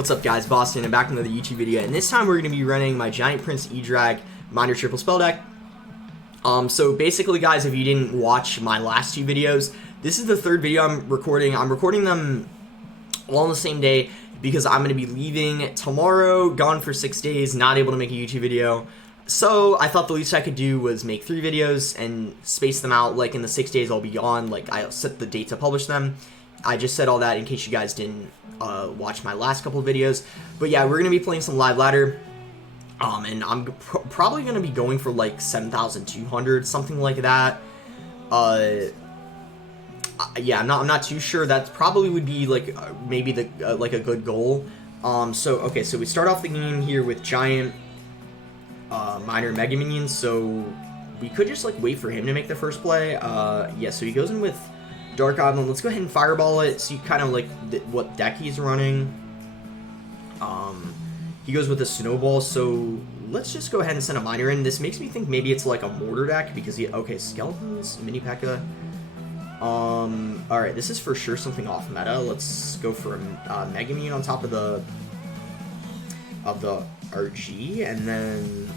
What's up guys, Boston, and back with another YouTube video, and this time we're going to be running my Giant Prince Edrag minor triple spell deck. So basically guys, if you didn't watch my last two videos, this is the third video I'm recording. I'm recording them all on the same day because I'm going to be leaving tomorrow, gone for 6 days, not able to make a YouTube video. So I thought the least I could do was make 3 videos and space them out. Like in the 6 days I'll be gone, like I'll set the date to publish them. I just said all that in case you guys didn't watch my last couple of videos. But yeah, we're going to be playing some live ladder. And I'm probably going to be going for like 7,200, something like that. Yeah, I'm not too sure. That probably would be like maybe the like a good goal. So okay, so we start off the game here with Giant Minor Mega Minions. So we could just like wait for him to make the first play. Yeah, so he goes in with Dark Goblin. Let's go ahead and fireball it, see kind of like what deck he's running. He goes with a snowball, so let's just go ahead and send a miner in. This makes me think maybe it's like a mortar deck because okay, skeletons, mini P.E.K.K.A. Alright, this is for sure something off meta. Let's go for a Mega Minion on top of the RG, and then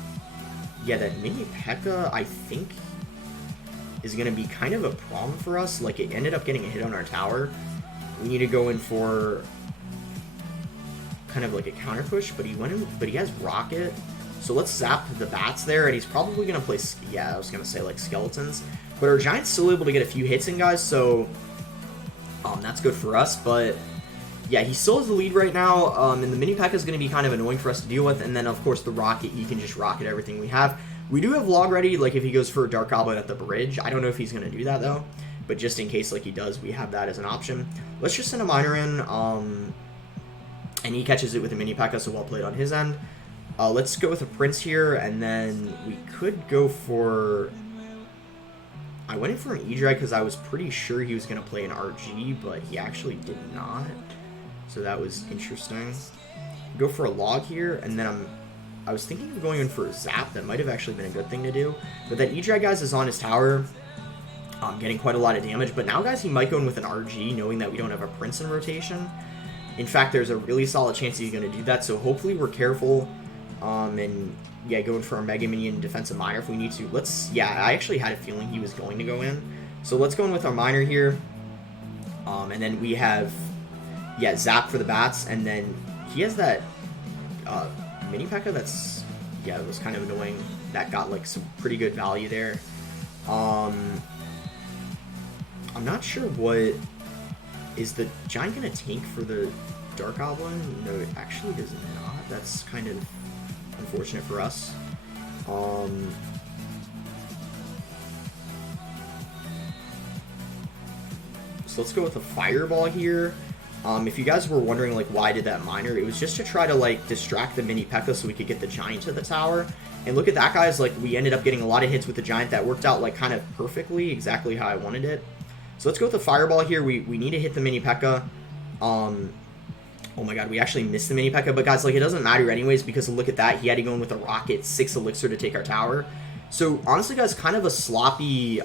yeah, that mini P.E.K.K.A. I think is going to be kind of a problem for us. Like, it ended up getting a hit on our tower. We need to go in for kind of like a counter push, but he went in, but he has rocket. So let's zap the bats there, and he's probably going to play, yeah, I was going to say like skeletons. But our Giant's still able to get a few hits in, guys, so that's good for us. But yeah, he still has the lead right now, and the mini P.E.K.K.A. is going to be kind of annoying for us to deal with. And then, of course, the rocket, he can just rocket everything we have. We do have log ready, like if he goes for a Dark Goblin at the bridge. I don't know if he's going to do that, though. But just in case, like, he does, we have that as an option. Let's just send a miner in, and he catches it with a mini P.E.K.K.A., so well played on his end. Let's go with a Prince here, and then we could go for... I went in for an Edrag because I was pretty sure he was going to play an RG, but he actually did not. So that was interesting. Go for a log here, and then I was thinking of going in for a zap. That might have actually been a good thing to do. But that Edrag, guys, is on his tower, getting quite a lot of damage. But now, guys, he might go in with an RG, knowing that we don't have a Prince in rotation. In fact, there's a really solid chance he's going to do that. So hopefully we're careful. And yeah, going for a Mega Minion defensive miner if we need to. Yeah, I actually had a feeling he was going to go in. So let's go in with our miner here. And then we have, yeah, zap for the bats. And then he has that mini P.E.K.K.A. that's, yeah, it was kind of annoying. That got like some pretty good value there. I'm not sure what is the Giant gonna tank for the Dark Goblin. No, it actually does not. That's kind of unfortunate for us. So let's go with a fireball here. If you guys were wondering, like, why did that miner, it was just to try to, like, distract the mini P.E.K.K.A. so we could get the Giant to the tower. And look at that, guys. Like, we ended up getting a lot of hits with the Giant. That worked out, like, kind of perfectly, exactly how I wanted it. So let's go with the fireball here. We need to hit the mini P.E.K.K.A. Oh my god, we actually missed the mini P.E.K.K.A. But, guys, like, it doesn't matter anyways because look at that. He had to go in with a rocket, 6 elixir to take our tower. So, honestly, guys, kind of a sloppy,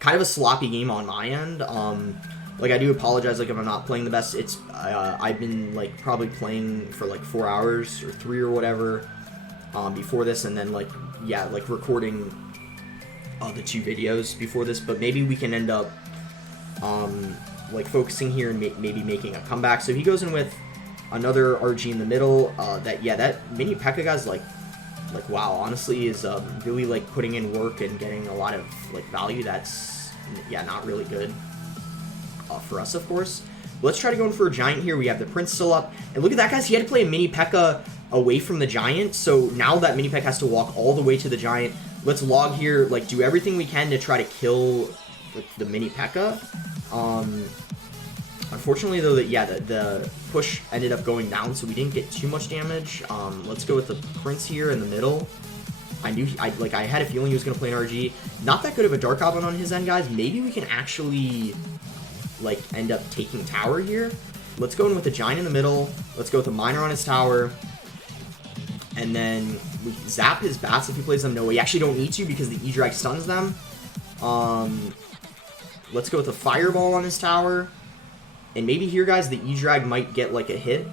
kind of a sloppy game on my end. Like, I do apologize, like, if I'm not playing the best. It's, I've been, like, probably playing for, like, 4 hours or 3 or whatever, before this, and then, like, yeah, like, recording, the 2 videos before this, but maybe we can end up, like, focusing here and maybe making a comeback. So he goes in with another RG in the middle. That mini P.E.K.K.A. guy's, like, wow, honestly is really, like, putting in work and getting a lot of, like, value. That's, yeah, not really good for us, of course. Let's try to go in for a Giant here. We have the Prince still up. And look at that, guys. He had to play a mini P.E.K.K.A. away from the Giant. So now that mini P.E.K.K.A. has to walk all the way to the Giant. Let's log here, like, do everything we can to try to kill the mini P.E.K.K.A. Unfortunately, though, the push ended up going down, so we didn't get too much damage. Let's go with the Prince here in the middle. I had a feeling he was going to play an RG. Not that good of a Dark Goblin on his end, guys. Maybe we can actually, like, end up taking tower here. Let's go in with the Giant in the middle. Let's go with the miner on his tower. And then we zap his bats if he plays them. No, we actually don't need to because the Edrag stuns them. Let's go with a fireball on his tower. And maybe here, guys, the Edrag might get, like, a hit.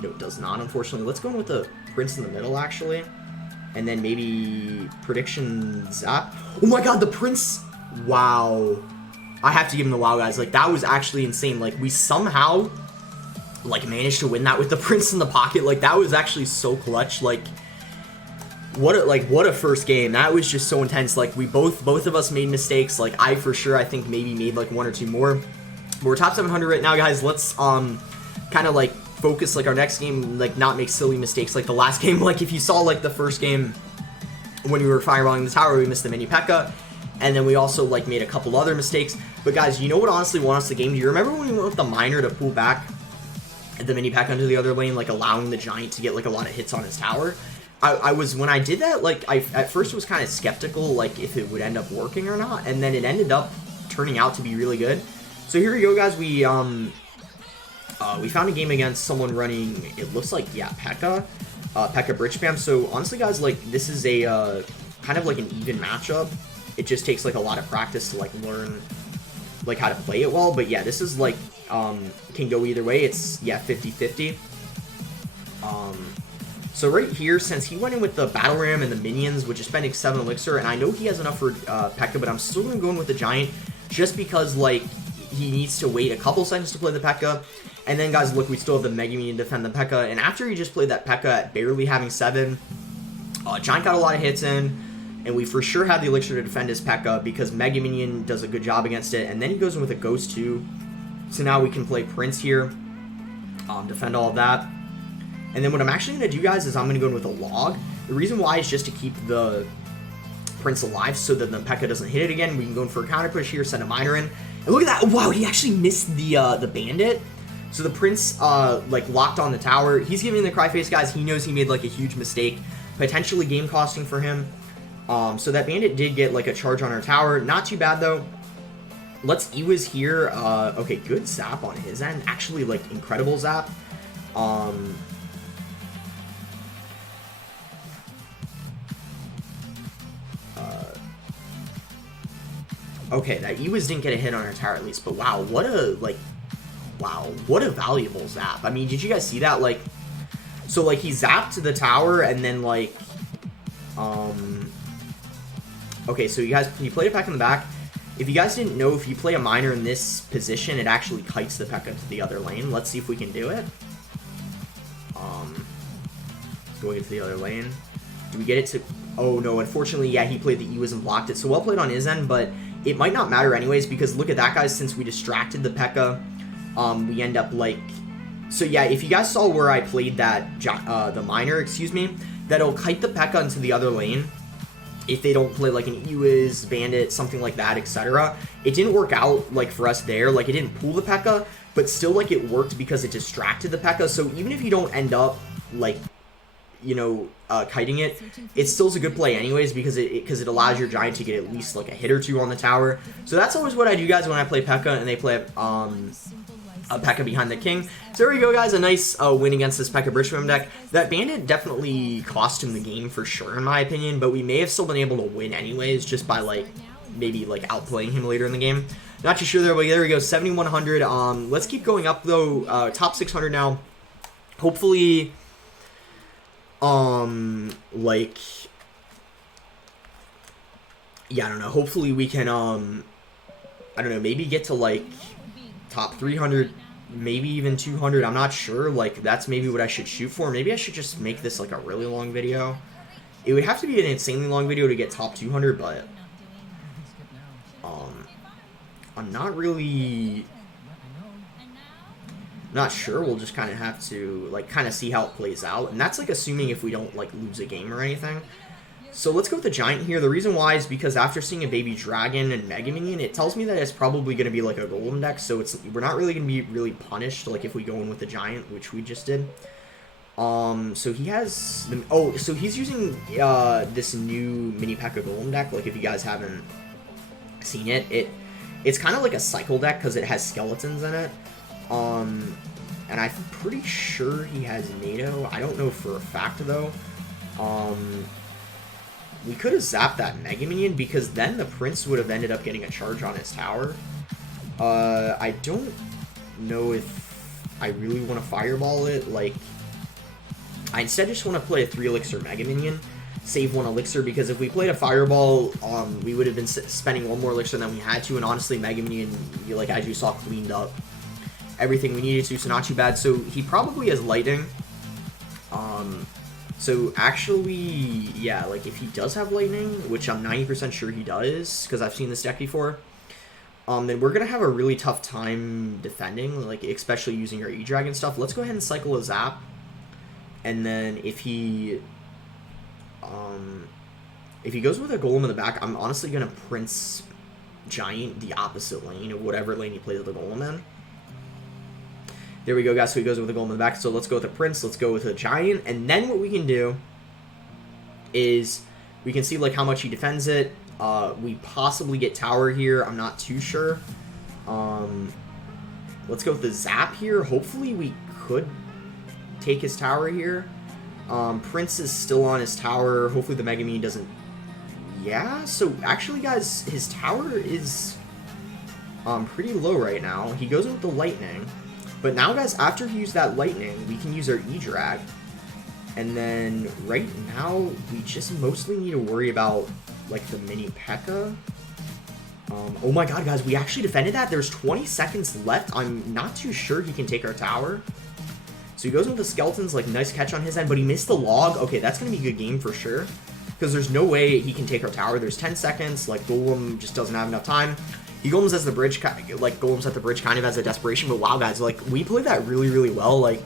No, it does not, unfortunately. Let's go in with the Prince in the middle, actually. And then maybe prediction zap. Oh my god, the Prince! Wow. I have to give him the wow, guys. Like, that was actually insane. Like, we somehow, like, managed to win that with the Prince in the pocket. Like, that was actually so clutch. Like, what a first game. That was just so intense. Like, we both of us made mistakes. Like, I for sure, I think maybe made, like, 1 or 2 more. But we're top 700 right now, guys. Let's, kind of, like, focus, like, our next game, like, not make silly mistakes like the last game. Like, if you saw, like, the first game when we were fireballing the tower, we missed the mini P.E.K.K.A. And then we also, like, made a couple other mistakes. But, guys, you know what honestly won us the game? Do you remember when we went with the miner to pull back the mini P.E.K.K.A. into the other lane, like, allowing the giant to get, like, a lot of hits on his tower? When I did that, like, I at first was kind of skeptical, like, if it would end up working or not. And then it ended up turning out to be really good. So here we go, guys. We found a game against someone running, it looks like, yeah, P.E.K.K.A. P.E.K.K.A. bridge spam. So, honestly, guys, like, this is a, kind of like an even matchup. It just takes, like, a lot of practice to, like, learn, like, how to play it well. But, yeah, this is, like, can go either way. It's, yeah, 50-50. So right here, since he went in with the Battle Ram and the minions, which is spending 7 elixir, and I know he has enough for P.E.K.K.A., but I'm still going to go in with the giant, just because, like, he needs to wait a couple seconds to play the P.E.K.K.A. And then, guys, look, we still have the Mega Minion to defend the P.E.K.K.A. And after he just played that P.E.K.K.A. at barely having 7, Giant got a lot of hits in. And we for sure have the Elixir to defend his P.E.K.K.A. because Mega Minion does a good job against it. And then he goes in with a Ghost too. So now we can play Prince here. Defend all of that. And then what I'm actually going to do, guys, is I'm going to go in with a Log. The reason why is just to keep the Prince alive so that the P.E.K.K.A. doesn't hit it again. We can go in for a counter push here, send a miner in. And look at that. Wow, he actually missed the Bandit. So the Prince, like, locked on the tower. He's giving the cry face, guys. He knows he made, like, a huge mistake. Potentially game costing for him. So that Bandit did get, like, a charge on our tower. Not too bad, though. Let's Ewiz here. Okay, good zap on his end. Actually, like, incredible zap. Okay, that Ewiz didn't get a hit on our tower at least. But wow, what a, like... Wow, what a valuable zap. I mean, did you guys see that? Like, so, like, he zapped the tower, and then, like, okay, so you guys, you played it back in the back. If you guys didn't know, if you play a miner in this position, it actually kites the P.E.K.K.A. to the other lane. Let's see if we can do it. Let's go into the other lane. Do we get it to... Oh, no, unfortunately, yeah, he played the Ewiz and blocked it. So well played on his end, but it might not matter anyways, because look at that, guys, since we distracted the P.E.K.K.A., we end up, like... So, yeah, if you guys saw where I played that, the miner, excuse me, that'll kite the P.E.K.K.A. into the other lane if they don't play, like, an Ewiz, Bandit, something like that, etc. It didn't work out, like, for us there. Like, it didn't pull the P.E.K.K.A., but still, like, it worked because it distracted the P.E.K.K.A. So even if you don't end up, like, you know, kiting it, it still's a good play anyways because it allows your Giant to get at least, like, a hit or two on the tower. So that's always what I do, guys, when I play P.E.K.K.A. and they play, a P.E.K.K.A. behind the king. So there we go, guys. A nice win against this P.E.K.K.A. bridge swim deck. That Bandit definitely cost him the game for sure, in my opinion, but we may have still been able to win anyways just by, like, maybe, like, outplaying him later in the game. Not too sure there, but there we go. 7,100. Let's keep going up, though. Top 600 now. Hopefully, like, yeah, I don't know. Hopefully we can, I don't know, maybe get to, like, top 300, maybe even 200. I'm not sure. Like, that's maybe what I should shoot for. Maybe I should just make this, like, a really long video. It would have to be an insanely long video to get top 200, but I'm not really not sure. We'll just kind of have to, like, kind of see how it plays out, and that's, like, assuming if we don't, like, lose a game or anything. So let's go with the Giant here. The reason why is because after seeing a Baby Dragon and Mega Minion, it tells me that it's probably going to be, like, a Golem deck, so we're not really going to be really punished, like, if we go in with the Giant, which we just did. So he has... so he's using this new Mini P.E.K.K.A. Golem deck, like, if you guys haven't seen it. It's kind of like a cycle deck because it has skeletons in it. And I'm pretty sure he has NATO. I don't know for a fact, though. We could have zapped that Mega Minion because then the Prince would have ended up getting a charge on his tower. I don't know if I really want to Fireball it. Like, I instead just want to play a 3 Elixir Mega Minion, save 1 Elixir, because if we played a Fireball, we would have been spending 1 more Elixir than we had to, and honestly, Mega Minion, like, as you saw, cleaned up everything we needed to, so not too bad. So he probably has Lightning. So actually, yeah, like, if he does have Lightning, which I'm 90% sure he does, because I've seen this deck before, then we're going to have a really tough time defending, like, especially using our Edrag and stuff. Let's go ahead and cycle a Zap, and then if he goes with a Golem in the back, I'm honestly going to Prince Giant the opposite lane, of whatever lane he plays with the Golem in. There we go, guys. So he goes with a Golem in the back. So let's go with a Prince. Let's go with a Giant. And then what we can do is we can see, like, how much he defends it. We possibly get Tower here. I'm not too sure. Let's go with the Zap here. Hopefully we could take his Tower here. Prince is still on his Tower. Hopefully the Mega Minion doesn't... Yeah, so actually, guys, his Tower is pretty low right now. He goes with the Lightning. But now, guys, after he used that Lightning, we can use our Edrag. And then right now, we just mostly need to worry about, like, the mini P.E.K.K.A. Oh my god, guys, we actually defended that. There's 20 seconds left. I'm not too sure he can take our Tower. So he goes with the Skeletons, like, nice catch on his end, but he missed the Log. Okay, that's going to be a good game for sure, because there's no way he can take our Tower. There's 10 seconds. Like, Golem just doesn't have enough time. He Golems as the bridge, like, Golems at the bridge kind of as a desperation, but wow, guys, like, we played that really, really well. Like,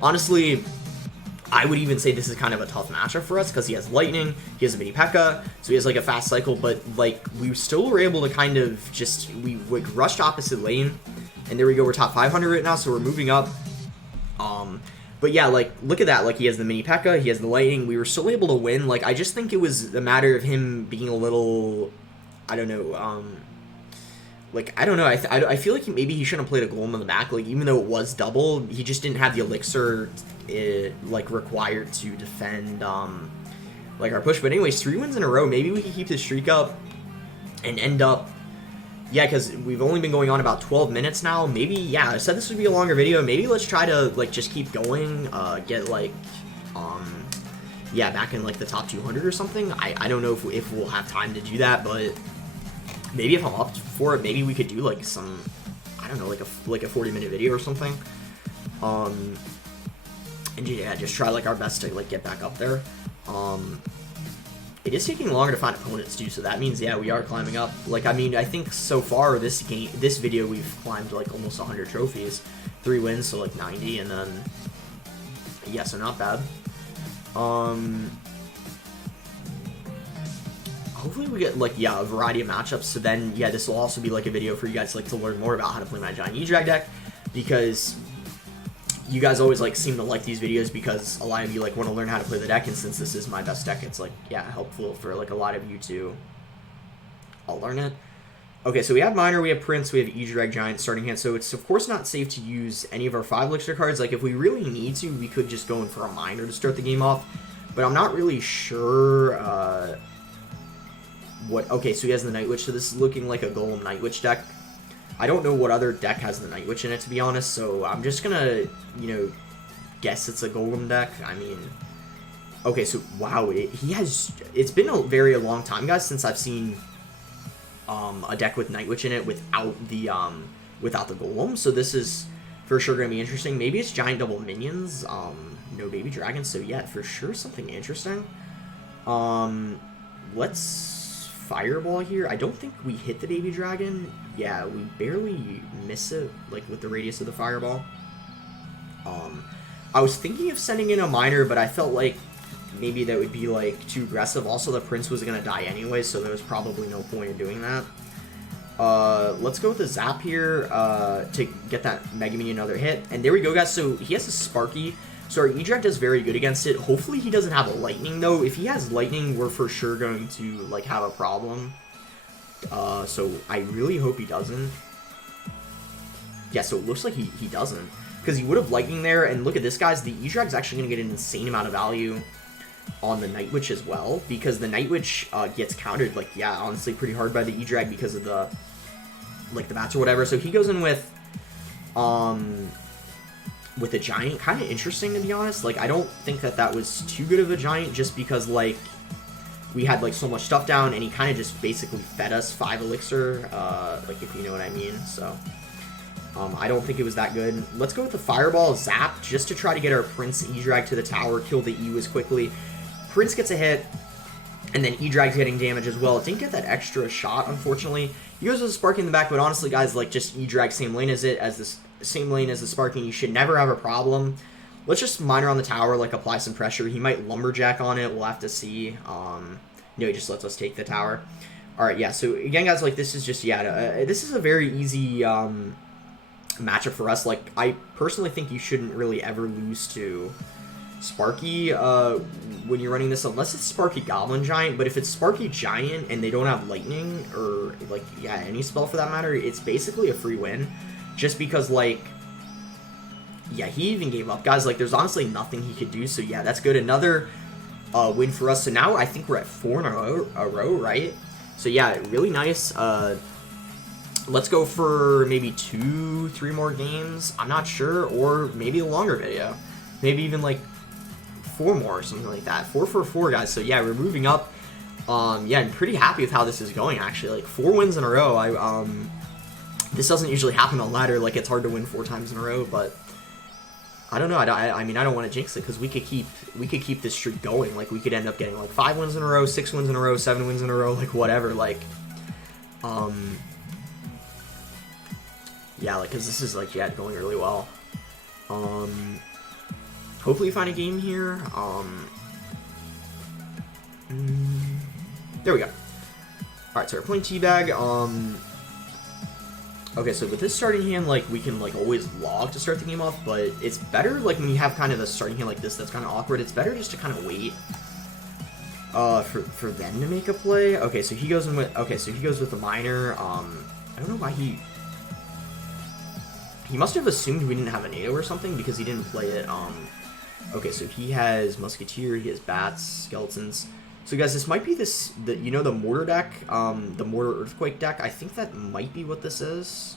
honestly, I would even say this is kind of a tough matchup for us, because he has Lightning, he has a mini P.E.K.K.A, so he has, like, a fast cycle, but, like, we still were able to kind of just, we, like, rushed opposite lane, and there we go, we're top 500 right now, so we're moving up. But yeah, like, look at that, like, he has the mini P.E.K.K.A, he has the Lightning, we were still able to win. Like, I just think it was a matter of him being a little, I don't know, like, I don't know, I feel like maybe he shouldn't have played a Golem in the back. Like, even though it was double, he just didn't have the Elixir, like, required to defend, like, our push. But anyways, 3 wins in a row. Maybe we can keep this streak up and end up, yeah, because we've only been going on about 12 minutes now. Maybe, yeah, I said this would be a longer video. Maybe let's try to, like, just keep going, get, like, yeah, back in, like, the top 200 or something. I don't know if we'll have time to do that, but maybe if I'm up for it, maybe we could do, like, some, I don't know, like a 40-minute video or something. And yeah, just try, like, our best to, like, get back up there. It is taking longer to find opponents too, so that means, yeah, we are climbing up. Like, I mean, I think so far this video we've climbed, like, almost 100 trophies, 3 wins, so, like, 90, and then, yeah, so not bad. Hopefully we get, like, yeah, a variety of matchups, so then, yeah, this will also be, like, a video for you guys, like, to learn more about how to play my Giant Edrag deck, because you guys always, like, seem to like these videos, because a lot of you, like, want to learn how to play the deck, and since this is my best deck, it's, like, yeah, helpful for, like, a lot of you to all learn it. Okay, so we have Miner, we have Prince, we have Edrag Giant starting hand, so it's, of course, not safe to use any of our 5 Elixir cards. Like, if we really need to, we could just go in for a Miner to start the game off, but I'm not really sure, okay, so he has the Night Witch, so this is looking like a Golem Night Witch deck. I don't know what other deck has the Night Witch in it, to be honest, so I'm just gonna, you know, guess it's a Golem deck. I mean, okay, so, wow, it's been a very long time, guys, since I've seen a deck with Night Witch in it without the Golem, so this is for sure gonna be interesting. Maybe it's Giant Double Minions, no Baby Dragons, so yeah, for sure something interesting. Let's Fireball here. I don't think we hit the Baby Dragon. Yeah, we barely miss it, like, with the radius of the Fireball. I was thinking of sending in a Miner, but I felt like maybe that would be, like, too aggressive. Also, the Prince was going to die anyway, so there was probably no point in doing that. Let's go with the Zap here to get that Mega Minion another hit. And there we go, guys. So he has a Sparky. So our Edrag does very good against it. Hopefully he doesn't have a Lightning, though. If he has Lightning, we're for sure going to, like, have a problem. So I really hope he doesn't. Yeah, so it looks like he doesn't, because he would have Lightning there. And look at this, guys. The Edrag's actually going to get an insane amount of value on the Night Witch as well, because the Night Witch gets countered, like, yeah, honestly, pretty hard by the Edrag because of the, like, the bats or whatever. So he goes in with with a giant. Kind of interesting, to be honest. Like, I don't think that was too good of a giant, just because, like, we had, like, so much stuff down, and he kind of just basically fed us 5 elixir, like, if you know what I mean. So, I don't think it was that good. Let's go with the Fireball Zap, just to try to get our Prince Edrag to the tower, kill the Ewis quickly. Prince gets a hit, and then Edrag's getting damage as well. It didn't get that extra shot, unfortunately. He goes with the Sparking in the back, but honestly, guys, like, just Edrag same lane as it, as this same lane as the Sparking. You should never have a problem. Let's just miner on the tower, like, apply some pressure. He might Lumberjack on it. We'll have to see. No, he just lets us take the tower. Alright, yeah, so again, guys, like, this is just, yeah, this is a very easy matchup for us. Like, I personally think you shouldn't really ever lose to Sparky when you're running this, unless it's Sparky Goblin Giant. But if it's Sparky Giant and they don't have Lightning, or, like, yeah, any spell for that matter, it's basically a free win. Just because, like, yeah, he even gave up, guys. Like, there's honestly nothing he could do, so yeah, that's good. Another win for us. So now I think we're at 4 in a row, right? So yeah, really nice. Let's go for maybe 2-3 more games. I'm not sure, or maybe a longer video. Maybe even like 4 more or something like that. 4 for 4, guys. So yeah, we're moving up. Yeah, I'm pretty happy with how this is going, actually. Like, 4 wins in a row. This doesn't usually happen on ladder. Like, it's hard to win 4 times in a row, but I don't know. I mean, I don't want to jinx it, because we could keep this streak going. Like, we could end up getting like 5 wins in a row, 6 wins in a row, 7 wins in a row, like whatever. Like, yeah, like, because this is like, yeah, going really well. Hopefully, find a game here. There we go. All right, so we're playing Teabag. Okay, so with this starting hand, like, we can, like, always log to start the game off, but it's better, like, when you have kind of a starting hand like this that's kind of awkward, it's better just to kind of wait for them to make a play. Okay, so he goes in with, okay, so he goes with the miner. I don't know why he must have assumed we didn't have a NATO or something, because he didn't play it. Okay, so he has Musketeer, he has Bats, Skeletons. So guys, this might be you know, the Mortar deck, the Mortar Earthquake deck. I think that might be what this is.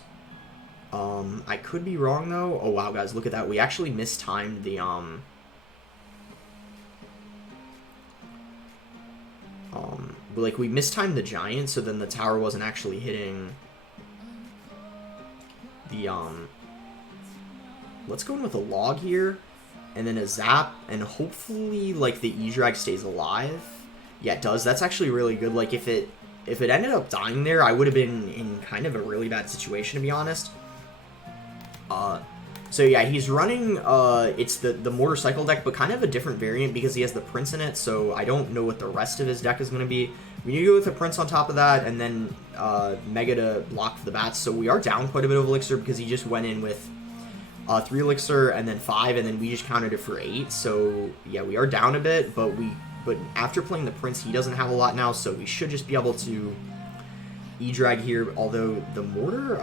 I could be wrong, though. Oh, wow, guys, look at that. We actually mistimed the, like, we mistimed the Giant, so then the tower wasn't actually hitting the, let's go in with a log here, and then a zap, and hopefully, like, the Edrag stays alive. Yeah, it does. That's actually really good. Like, if it ended up dying there, I would have been in kind of a really bad situation, to be honest. So yeah, he's running, it's the Motorcycle deck, but kind of a different variant, because he has the Prince in it, so I don't know what the rest of his deck is going to be. We need to go with the Prince on top of that, and then Mega to block for the Bats. So we are down quite a bit of Elixir, because he just went in with 3 Elixir, and then 5, and then we just countered it for 8. So yeah, we are down a bit, but after playing the Prince, he doesn't have a lot now, so we should just be able to E-drag here, although the Mortar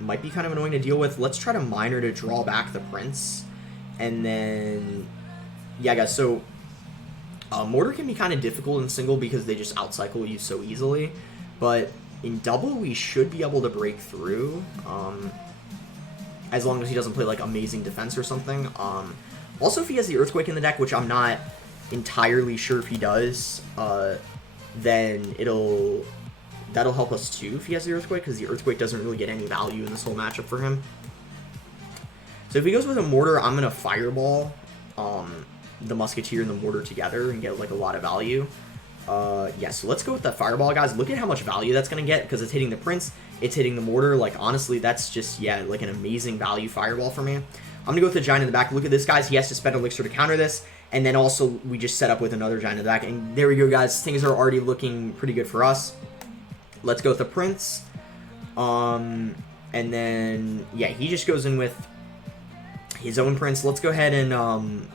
might be kind of annoying to deal with. Let's try to Miner to draw back the Prince, and then, yeah, guys, so Mortar can be kind of difficult in single because they just outcycle you so easily, but in double, we should be able to break through, as long as he doesn't play, like, amazing defense or something. Also, if he has the Earthquake in the deck, which I'm not entirely sure if he does, then that'll help us too if he has the Earthquake, because the Earthquake doesn't really get any value in this whole matchup for him. So if he goes with a Mortar, I'm going to Fireball the Musketeer and the Mortar together and get, like, a lot of value. Yeah, so let's go with that Fireball, guys. Look at how much value that's going to get, because it's hitting the Prince, it's hitting the Mortar. Like, honestly, that's just, yeah, like, an amazing value Fireball for me. I'm going to go with the Giant in the back. Look at this, guys. He has to spend Elixir to counter this. And then also, we just set up with another Giant in the back. And there we go, guys. Things are already looking pretty good for us. Let's go with the Prince. And then, yeah, he just goes in with his own Prince. Let's go ahead and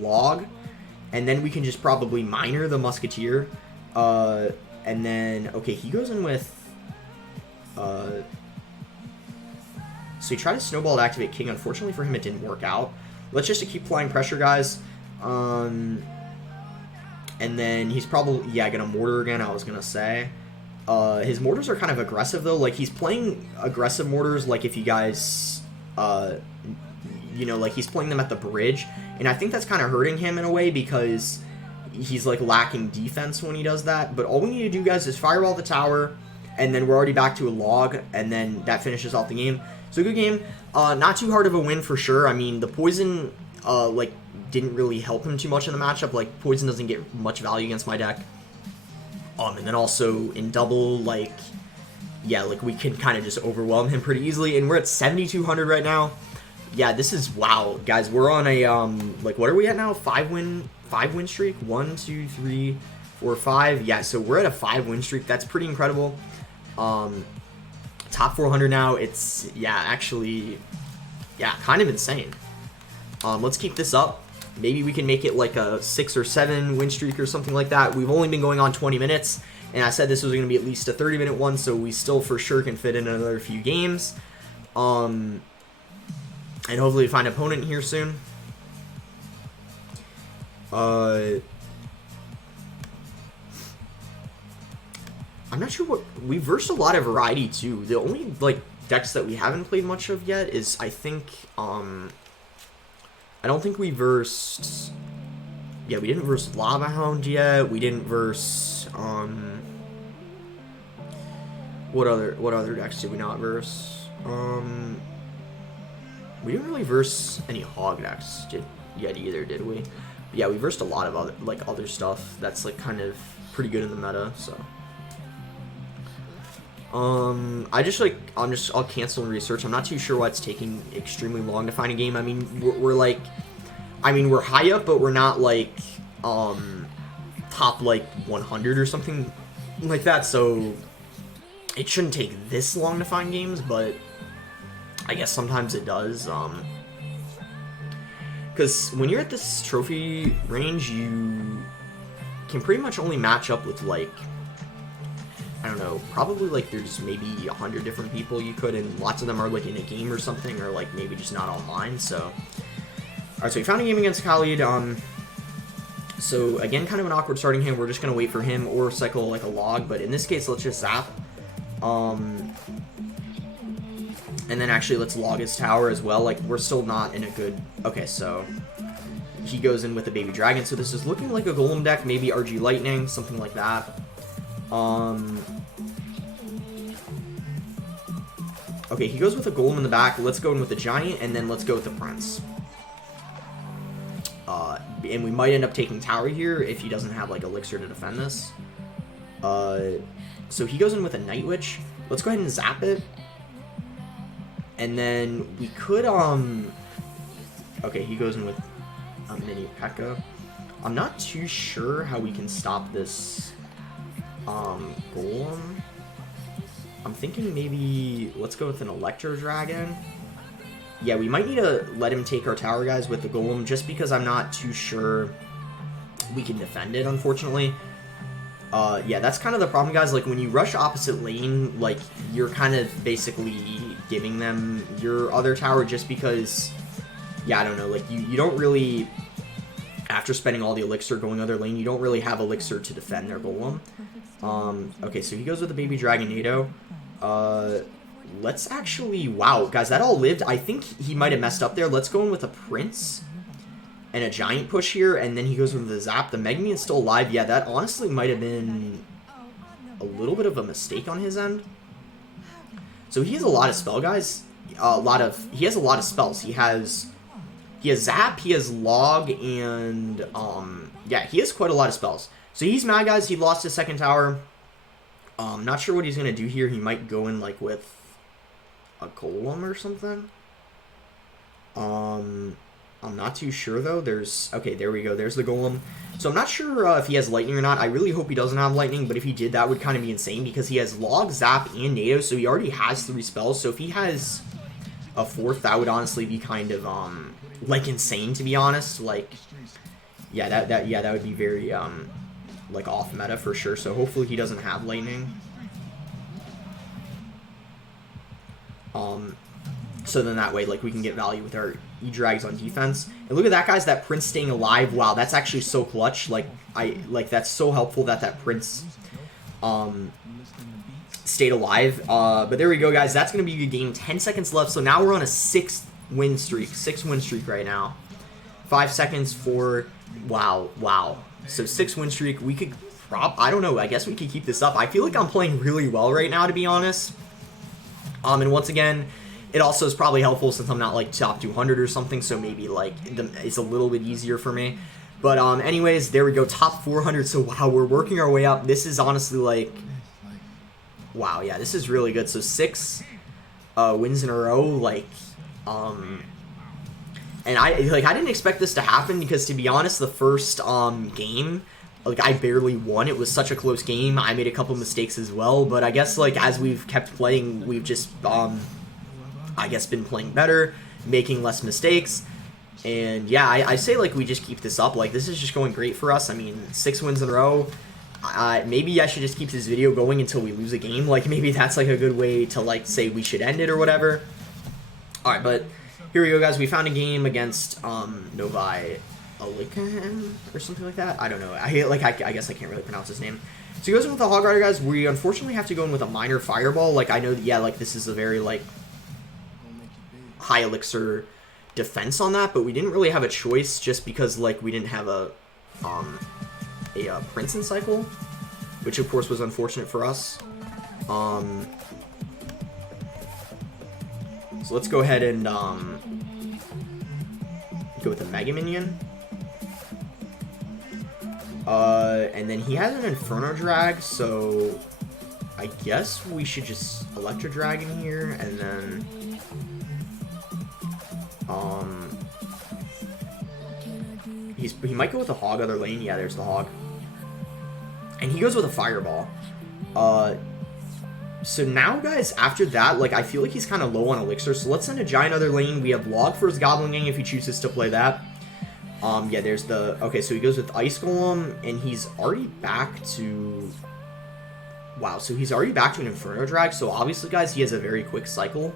log. And then we can just probably Miner the Musketeer. And then, okay, he goes in with... So he tried to Snowball to activate King. Unfortunately for him, it didn't work out. Let's just keep applying pressure, guys. And then he's probably, yeah, gonna Mortar again, I was gonna say. His mortars are kind of aggressive, though. Like, he's playing aggressive mortars, like, if you guys, you know, like, he's playing them at the bridge. And I think that's kind of hurting him in a way because he's, like, lacking defense when he does that. But all we need to do, guys, is fireball the tower, and then we're already back to a log, and then that finishes off the game. So, good game. Not too hard of a win for sure. I mean, the poison, like, didn't really help him too much in the matchup. Like, poison doesn't get much value against my deck. And then also in double, like, yeah, like, we can kind of just overwhelm him pretty easily. And we're at 7,200 right now. Yeah, this is, wow, guys, we're on a, like, what are we at now? 5-win streak? 1, 2, 3, 4, 5. Yeah, so we're at a 5-win streak. That's pretty incredible. Top 400 now. It's, yeah, actually, yeah, kind of insane. Let's keep this up. Maybe we can make it like a 6 or 7 win streak or something like that. We've only been going on 20 minutes, and I said this was going to be at least a 30-minute one, so we still for sure can fit in another few games. And hopefully find an opponent here soon. I'm not sure what... We versed a lot of variety, too. The only, like, decks that we haven't played much of yet is, I think, I don't think we versed... Yeah, we didn't verse Lava Hound yet. We didn't verse, what other decks did we not verse? We didn't really verse any Hog decks yet either, did we? But yeah, we versed a lot of other stuff that's, like, kind of pretty good in the meta, so... I'll cancel and research. I'm not too sure why it's taking extremely long to find a game. I mean, we're high up, but we're not, like, top, like, 100 or something like that, so it shouldn't take this long to find games, but I guess sometimes it does, because when you're at this trophy range, you can pretty much only match up with, like, I don't know, probably, like, there's maybe 100 different people you could, and lots of them are, like, in a game or something, or, like, maybe just not online, so... Alright, so we found a game against Khalid, so, again, kind of an awkward starting hand. We're just gonna wait for him or cycle, like, a log, but in this case, let's just zap. And then, actually, let's log his tower as well. Like, we're still not in a good... Okay, so... He goes in with a Baby Dragon, so this is looking like a Golem deck, maybe RG Lightning, something like that. Okay, he goes with a Golem in the back. Let's go in with the Giant, and then let's go with the Prince. And we might end up taking Tower here if he doesn't have, like, Elixir to defend this. So he goes in with a Night Witch. Let's go ahead and zap it. And then we could, okay, he goes in with a Mini P.E.K.K.A. I'm not too sure how we can stop this Golem. I'm thinking maybe let's go with an Electro Dragon. Yeah, we might need to let him take our tower, guys, with the Golem, just because I'm not too sure we can defend it, unfortunately. Yeah, that's kind of the problem, guys. Like, when you rush opposite lane, like, you're kind of basically giving them your other tower just because, yeah, I don't know, like, you don't really, after spending all the Elixir going other lane, you don't really have Elixir to defend their Golem. Okay, so he goes with the Baby Dragon NATO. Let's actually... Wow, guys, that all lived. I think he might have messed up there. Let's go in with a Prince and a Giant push here, and then he goes with the Zap. The Megumian's still alive. Yeah, that honestly might have been a little bit of a mistake on his end. So he has a lot of spell, guys. He has a lot of spells. He has Zap, he has Log, and, yeah, he has quite a lot of spells. So he's mad, guys. He lost his second tower. Not sure what he's going to do here. He might go in, like, with a Golem or something. I'm not too sure, though. Okay, there we go. There's the Golem. So I'm not sure if he has Lightning or not. I really hope he doesn't have Lightning, but if he did, that would kind of be insane because he has Log, Zap, and NATO, so he already has 3 spells. So if he has a 4th, that would honestly be kind of, like, insane, to be honest. Like, yeah, that would be very, like, off meta for sure. So hopefully he doesn't have Lightning. So then that way, like, we can get value with our Edrags on defense. And look at that, guys, that Prince staying alive. Wow, that's actually so clutch. Like, that's so helpful that Prince, stayed alive. But there we go, guys. That's going to be a good game. 10 seconds left. So now we're on a 6 win streak right now. 5 seconds for... Wow. So 6 win streak. We could... I don't know. I guess we could keep this up. I feel like I'm playing really well right now, to be honest. And once again, it also is probably helpful since I'm not like top 200 or something. So maybe like it's a little bit easier for me. But anyways, there we go. Top 400. So wow, we're working our way up. This is honestly like... Wow, yeah, this is really good. So 6 wins in a row. Like... And I didn't expect this to happen because, to be honest, the first game, like, I barely won. It was such a close game. I made a couple mistakes as well, but I guess, like, as we've kept playing, we've just, I guess, been playing better, making less mistakes, and yeah, I say, like, we just keep this up. Like, this is just going great for us. I mean, 6 wins in a row. Maybe I should just keep this video going until we lose a game. Like, maybe that's, like, a good way to, like, say we should end it or whatever. Alright, but... Here we go, guys. We found a game against Novi Alikan or something like that. I don't know. I guess I can't really pronounce his name. So he goes in with a Hog Rider, guys. We unfortunately have to go in with a minor Fireball. Like, I know that, yeah, like, this is a very, like, high elixir defense on that, but we didn't really have a choice just because, like, we didn't have a Prince in cycle, which, of course, was unfortunate for us. So let's go ahead and go with a Mega Minion. And then he has an Inferno Drag, so I guess we should just Electro Drag in here, and then he might go with a Hog other lane. Yeah, there's the Hog. And he goes with a Fireball. So now, guys, after that, like, I feel like he's kind of low on Elixir, so let's send a Giant other lane. We have Log for his Goblin Gang if he chooses to play that. Yeah, there's the... Okay, so he goes with Ice Golem, and he's already back to... Wow, so he's already back to an Inferno Drag, so obviously, guys, he has a very quick cycle.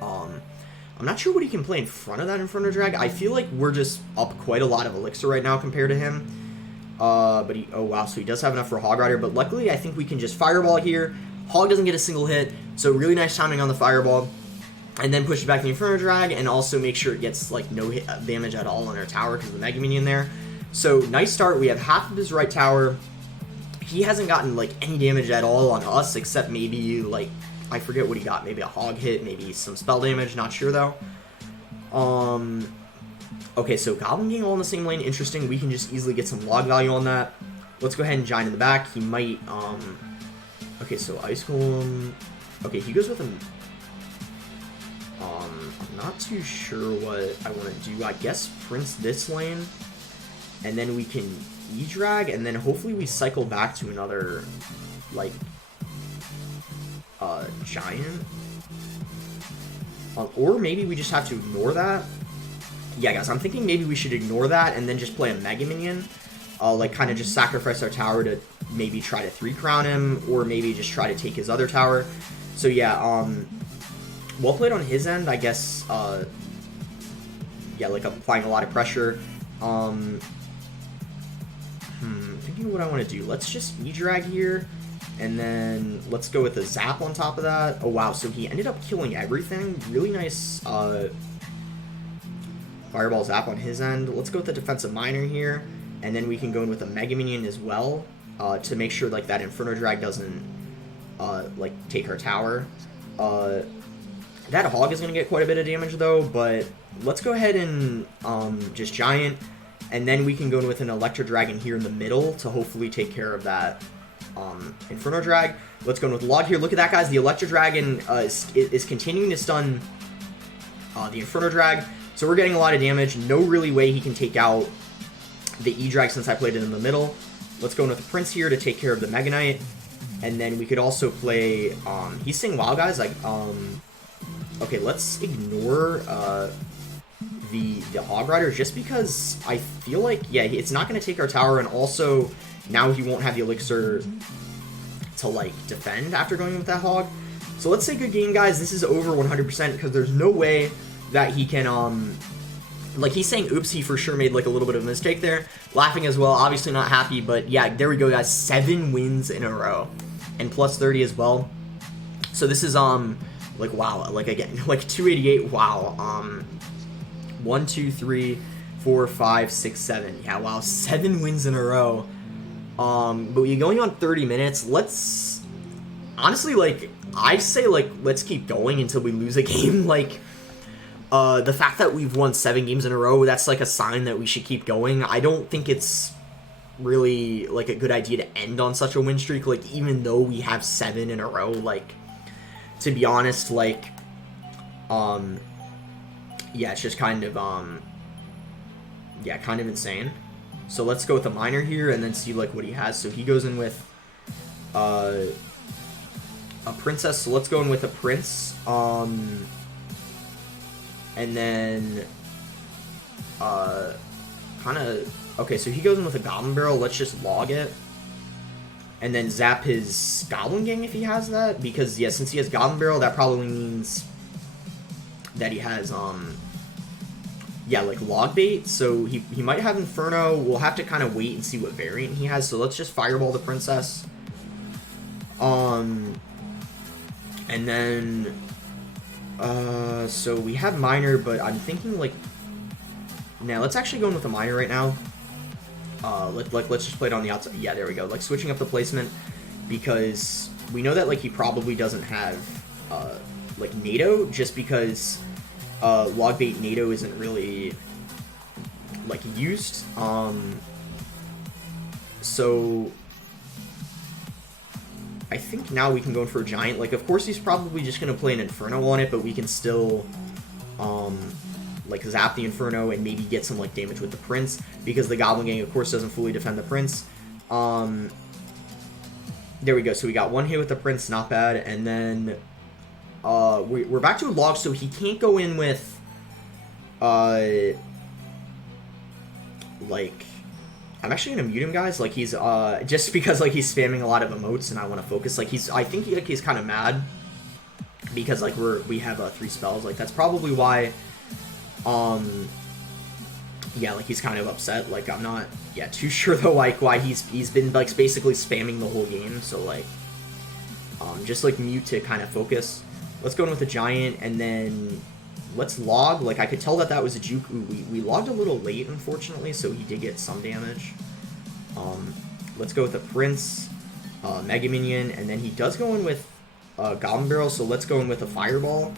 I'm not sure what he can play in front of that Inferno Drag. I feel like we're just up quite a lot of Elixir right now compared to him. But he... Oh, wow, so he does have enough for Hog Rider, but luckily, I think we can just Fireball here. Hog doesn't get a single hit, so really nice timing on the Fireball. And then push it back the Inferno Drag, and also make sure it gets, like, no hit damage at all on our tower because of the Mega Minion there. So, nice start. We have half of his right tower. He hasn't gotten, like, any damage at all on us, except maybe, like, I forget what he got. Maybe a Hog hit, maybe some spell damage. Not sure, though. Okay, so Goblin Gang all in the same lane. Interesting. We can just easily get some log value on that. Let's go ahead and Giant in the back. He might, Okay, so Ice Golem... Okay, he goes with a... I'm not too sure what I want to do. I guess Prince this lane, and then we can E-Drag, and then hopefully we cycle back to another, like, Giant. Or maybe we just have to ignore that. Yeah, guys, I'm thinking maybe we should ignore that and then just play a Mega Minion. Like, kind of just sacrifice our tower to maybe try to 3-crown him, or maybe just try to take his other tower. So, yeah, well played on his end, I guess. Yeah, like, applying a lot of pressure. Thinking what I want to do. Let's just E-Drag here, and then let's go with a Zap on top of that. Oh, wow, so he ended up killing everything. Really nice, Fireball Zap on his end. Let's go with the Defensive Miner here, and then we can go in with a Mega Minion as well, to make sure, like, that Inferno Drag doesn't, like, take our tower. That Hog is going to get quite a bit of damage, though, but let's go ahead and just Giant, and then we can go in with an Electro Dragon here in the middle to hopefully take care of that Inferno Drag. Let's go in with Log here. Look at that, guys. The Electro Dragon is continuing to stun the Inferno Drag, so we're getting a lot of damage. No really way he can take out the E-Drag since I played it in the middle. Let's go in with the Prince here to take care of the Mega Knight, and then we could also play... he's saying, wow, guys, like... Okay, let's ignore the Hog Rider just because I feel like, yeah, it's not going to take our tower, and also now he won't have the Elixir to, like, defend after going with that Hog. So let's say good game, guys. This is over 100% because there's no way that he can, like, he's saying, oops, he for sure made, like, a little bit of a mistake there. Laughing as well, obviously not happy, but yeah, there we go, guys. 7 wins in a row. and plus 30 as well. So this is like wow, like again, like 288. Wow. 1, 2, 3, 4, 5, 6, 7. Yeah, wow, 7 wins in a row. But you're going on 30 minutes. Let's honestly, like, I say, like, let's keep going until we lose a game. Like, the fact that we've won 7 games in a row, that's like a sign that we should keep going. I don't think it's really like a good idea to end on such a win streak. Like, even though we have 7 in a row, like, to be honest, like, yeah, it's just kind of, yeah, kind of insane. So let's go with a miner here and then see, like, what he has. So he goes in with, a princess. So let's go in with a prince. And then, kind of, okay, so he goes in with a goblin barrel. Let's just log it. And then zap his goblin gang if he has that. Because, yeah, since he has goblin barrel, that probably means that he has, yeah, like log bait. So he might have Inferno. We'll have to kind of wait and see what variant he has. So let's just fireball the princess. And then, so we have miner, but I'm thinking like, now let's actually go in with a miner right now. Let's just play it on the outside. Yeah, there we go. Like switching up the placement because we know that like he probably doesn't have like NATO just because log bait NATO isn't really like used. So I think now we can go in for a giant. Like, of course, he's probably just going to play an Inferno on it, but we can still, like, zap the Inferno and maybe get some, like, damage with the Prince, because the Goblin Gang, of course, doesn't fully defend the Prince. There we go. So we got one hit with the Prince, not bad. And then we're back to a log, so he can't go in with, like... I'm actually gonna mute him, guys. Like he's just because like he's spamming a lot of emotes, and I want to focus. Like I think he's kind of mad because like we have 3 spells. Like that's probably why. Yeah, like he's kind of upset. Like I'm not too sure though. Like why he's been like basically spamming the whole game. So like just like mute to kind of focus. Let's go in with a giant, and then let's log. Like, I could tell that was a juke. Ooh, we logged a little late, unfortunately, so he did get some damage. Let's go with a Prince, Mega Minion, and then he does go in with Goblin Barrel, so let's go in with a Fireball.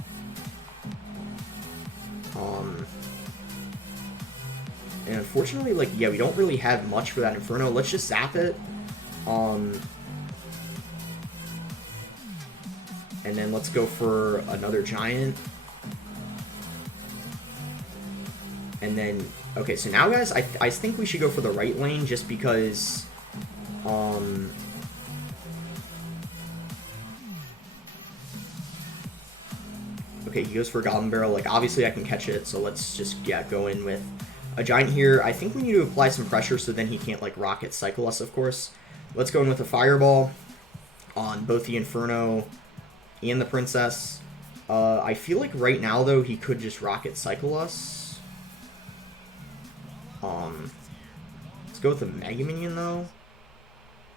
And unfortunately, like, yeah, we don't really have much for that Inferno. Let's just zap it. And then let's go for another Giant. And then, okay, so now, guys, I think we should go for the right lane just because, okay, he goes for Goblin Barrel. Like, obviously I can catch it, so let's just, go in with a Giant here. I think we need to apply some pressure so then he can't, like, Rocket Cycle us, of course. Let's go in with a Fireball on both the Inferno and the Princess. I feel like right now, though, he could just Rocket Cycle us. Let's go with a Mega Minion, though.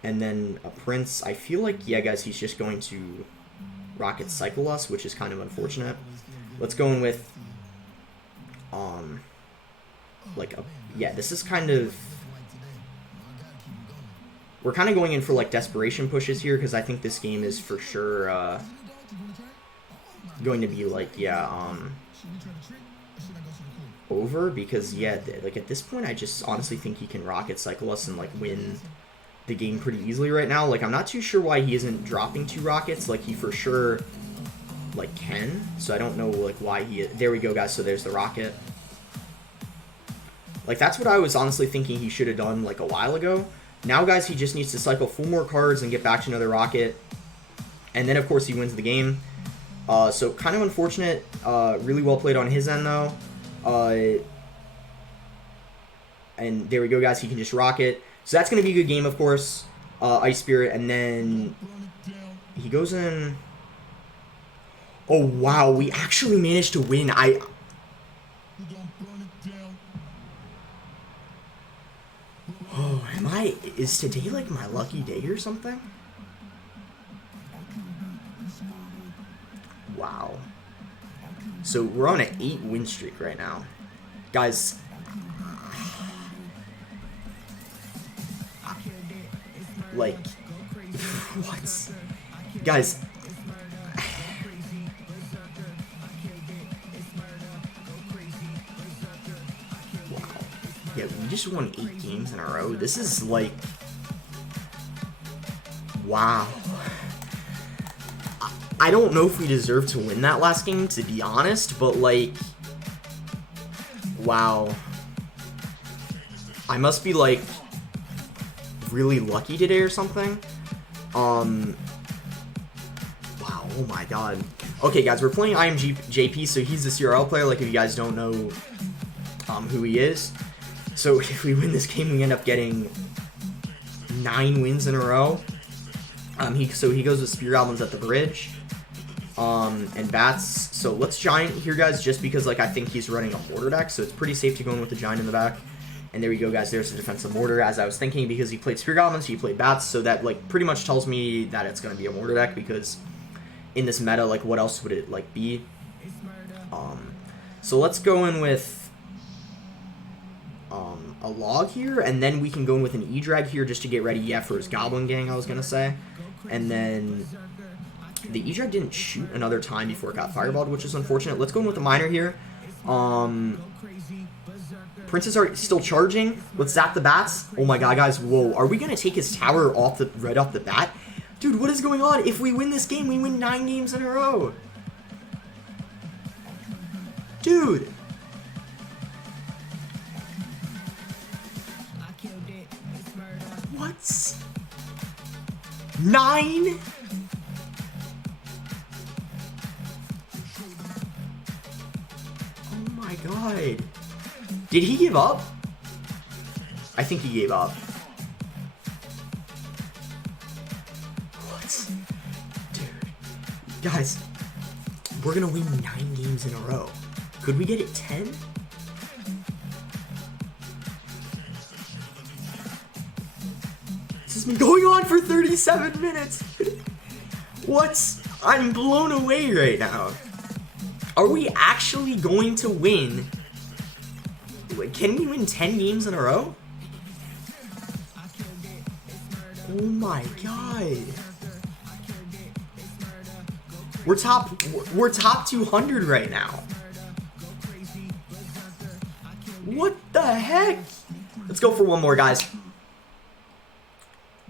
And then a Prince. I feel like, yeah, guys, he's just going to Rocket Cycle us, which is kind of unfortunate. Let's go in with, like, this is kind of... We're kind of going in for, like, desperation pushes here, because I think this game is for sure, going to be, like, over, because like at this point I just honestly think he can Rocket Cycle us and like win the game pretty easily right now. Like I'm not too sure why he isn't dropping 2 rockets. Like he for sure like can, so I don't know like why he there we go, guys. So there's the rocket. Like that's what I was honestly thinking he should have done like a while ago. Now, guys, he just needs to cycle 4 more cards and get back to another rocket, and then of course he wins the game. So kind of unfortunate. Really well played on his end though. And there we go, guys. He can just rock it. So that's going to be a good game, of course. Ice Spirit. And then he goes in. Oh, wow. We actually managed to win. Oh, is today like my lucky day or something? Wow. So we're on an 8-win streak right now. Guys. Like, what? Guys. Wow. Yeah, we just won 8 games in a row. This is like... Wow. I don't know if we deserve to win that last game, to be honest, but like... Wow. I must be like... really lucky today or something. Wow, oh my god. Okay, guys, we're playing IMJP, so he's the CRL player, like, if you guys don't know who he is. So if we win this game, we end up getting 9 wins in a row. So he goes with Spear Goblins at the bridge. And Bats. So let's Giant here, guys, just because, like, I think he's running a Mortar deck, so it's pretty safe to go in with the Giant in the back. And there we go, guys. There's the defensive Mortar, as I was thinking, because he played Spear Goblins, he played Bats, so that, like, pretty much tells me that it's going to be a Mortar deck, because in this meta, like, what else would it, like, be? So let's go in with a Log here, and then we can go in with an Edrag here just to get ready, yeah, for his Goblin Gang, I was going to say. And then the Edrag didn't shoot another time before it got fireballed, which is unfortunate. Let's go in with a Miner here. Princes are still charging. Let's zap the Bats. Oh my god, guys. Whoa. Are we going to take his tower right off the bat? Dude, what is going on? If we win this game, we win 9 games in a row. Dude. What? 9? Oh my god. Did he give up? I think he gave up. What? Dude. Guys, we're gonna win 9 games in a row. Could we get it 10? This has been going on for 37 minutes. What? I'm blown away right now. Are we actually going to win? Can we win 10 games in a row? Oh my god. We're top 200 right now. What the heck? Let's go for one more, guys.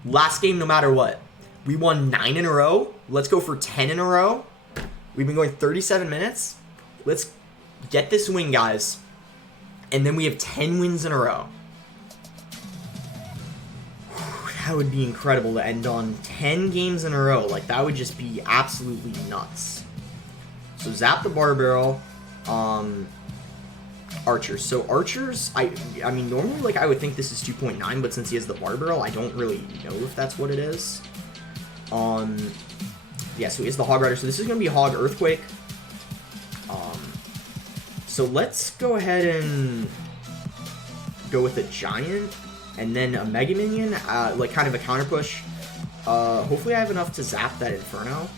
Last game, no matter what. We won 9 in a row. Let's go for 10 in a row. We've been going 37 minutes. Let's get this win, guys. And then we have 10 wins in a row. That would be incredible to end on 10 games in a row. Like, that would just be absolutely nuts. So, zap the Bar Barrel. Archers. So, Archers, I mean, normally, like, I would think this is 2.9, but since he has the Bar Barrel, I don't really know if that's what it is. Yeah, so he has the Hog Rider. So, this is going to be Hog Earthquake. So let's go ahead and go with a Giant and then a Mega Minion, like kind of a counter push. Hopefully I have enough to zap that Inferno.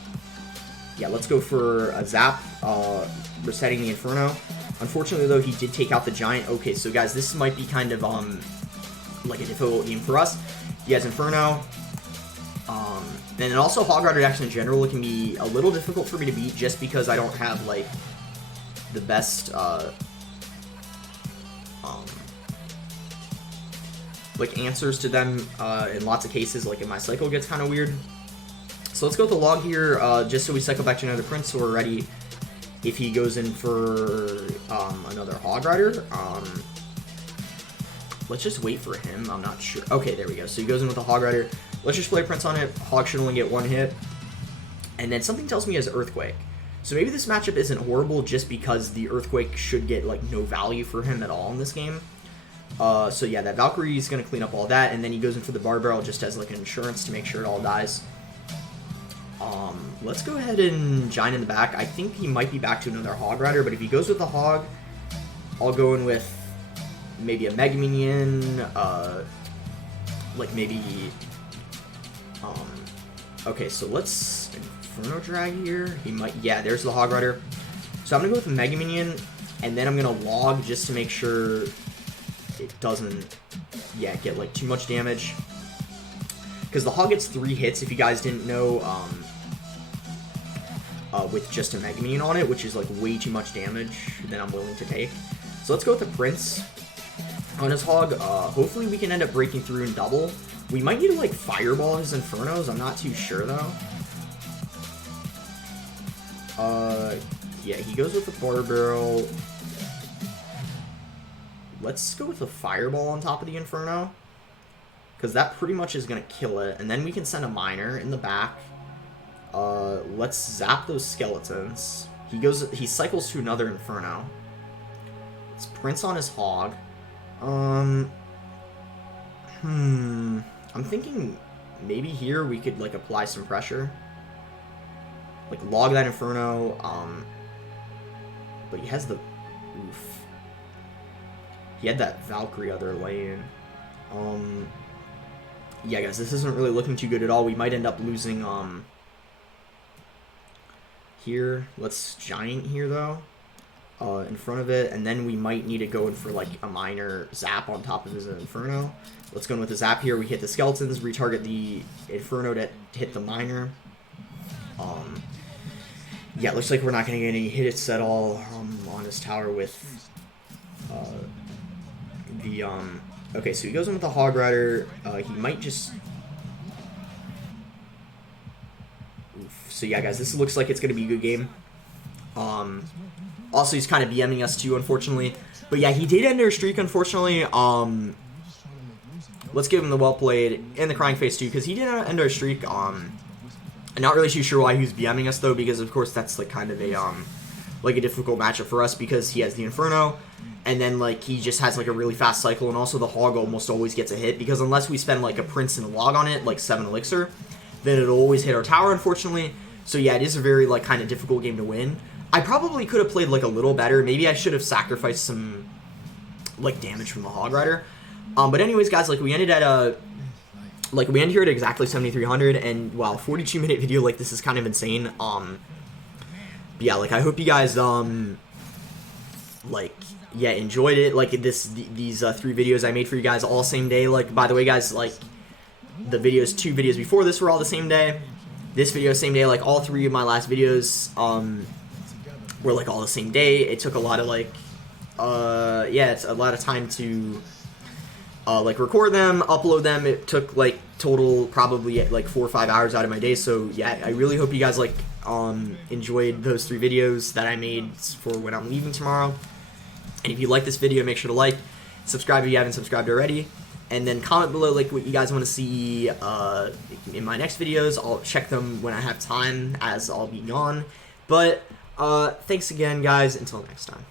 Yeah, let's go for a zap, resetting the Inferno. Unfortunately, though, he did take out the Giant. Okay, so guys, this might be kind of like a difficult game for us. He has Inferno. And then also Hog Rider decks in general, it can be a little difficult for me to beat just because I don't have, like, the best, like, answers to them in lots of cases. Like, if my cycle gets kind of weird. So let's go with the Log here, just so we cycle back to another Prince, so we're ready if he goes in for another Hog Rider. Let's just wait for him. I'm not sure. Okay, there we go. So he goes in with a Hog Rider. Let's just play Prince on it. Hog should only get 1 hit. And then something tells me he has Earthquake. So maybe this matchup isn't horrible just because the Earthquake should get, like, no value for him at all in this game. So yeah, that Valkyrie is going to clean up all that, and then he goes in for the Bar Barrel just as, like, an insurance to make sure it all dies. Let's go ahead and Giant in the back. I think he might be back to another Hog Rider, but if he goes with the Hog, I'll go in with maybe a Mega Minion, like maybe... okay, so let's Inferno Drag here? He might, yeah, there's the Hog Rider. So I'm gonna go with the Mega Minion, and then I'm gonna log just to make sure it doesn't, yeah, get like too much damage. Because the Hog gets 3 hits, if you guys didn't know, with just a Mega Minion on it, which is like way too much damage than I'm willing to take. So let's go with the Prince on his Hog. Hopefully we can end up breaking through and double. We might need to like Fireball his Infernos, I'm not too sure though. Yeah, he goes with the Bar Barrel. Let's go with the Fireball on top of the Inferno, because that pretty much is going to kill it. And then we can send a Miner in the back. Let's zap those Skeletons. He cycles to another Inferno. It's Prince on his Hog. I'm thinking maybe here we could like apply some pressure. Like log that Inferno, but he has the, oof. He had that Valkyrie other lane. Yeah, guys, this isn't really looking too good at all. We might end up losing, here. Let's Giant here, though, in front of it. And then we might need to go in for, like, a minor Zap on top of his Inferno. Let's go in with the Zap here. We hit the Skeletons, retarget the Inferno to hit the Miner. Yeah, it looks like we're not going to get any hits at all on his tower with the... Okay, so he goes in with the Hog Rider. He might just... Oof. So yeah, guys, this looks like it's going to be a good game. Also, he's kind of BMing us too, unfortunately. But yeah, he did end our streak, unfortunately. Let's give him the well played and the Crying Face too, because he did end our streak. I'm not really too sure why he was BMing us though, because of course that's like kind of a like a difficult matchup for us, because he has the Inferno, and then like he just has like a really fast cycle, and also the Hog almost always gets a hit, because unless we spend like a Prince and a log on it, like 7 elixir, then it'll always hit our tower, unfortunately. So yeah, it is a very like kind of difficult game to win. I probably could have played like a little better. Maybe I should have sacrificed some like damage from the Hog Rider. But anyways, guys, like we ended at we end here at exactly 7,300, and wow, 42-minute video like this is kind of insane. But yeah, like I hope you guys like yeah enjoyed it. Like these 3 videos I made for you guys all same day. Like by the way, guys, like the 2 videos before this were all the same day. This video same day. Like all 3 of my last videos were like all the same day. It took a lot of like yeah, it's a lot of time to like record them, upload them. It took like total probably like 4 or 5 hours out of my day. So yeah, I really hope you guys like enjoyed those 3 videos that I made for when I'm leaving tomorrow. And if you like this video, make sure to like, subscribe if you haven't subscribed already, and then comment below like what you guys want to see in my next videos. I'll check them when I have time, as I'll be gone. But thanks again, guys. Until next time.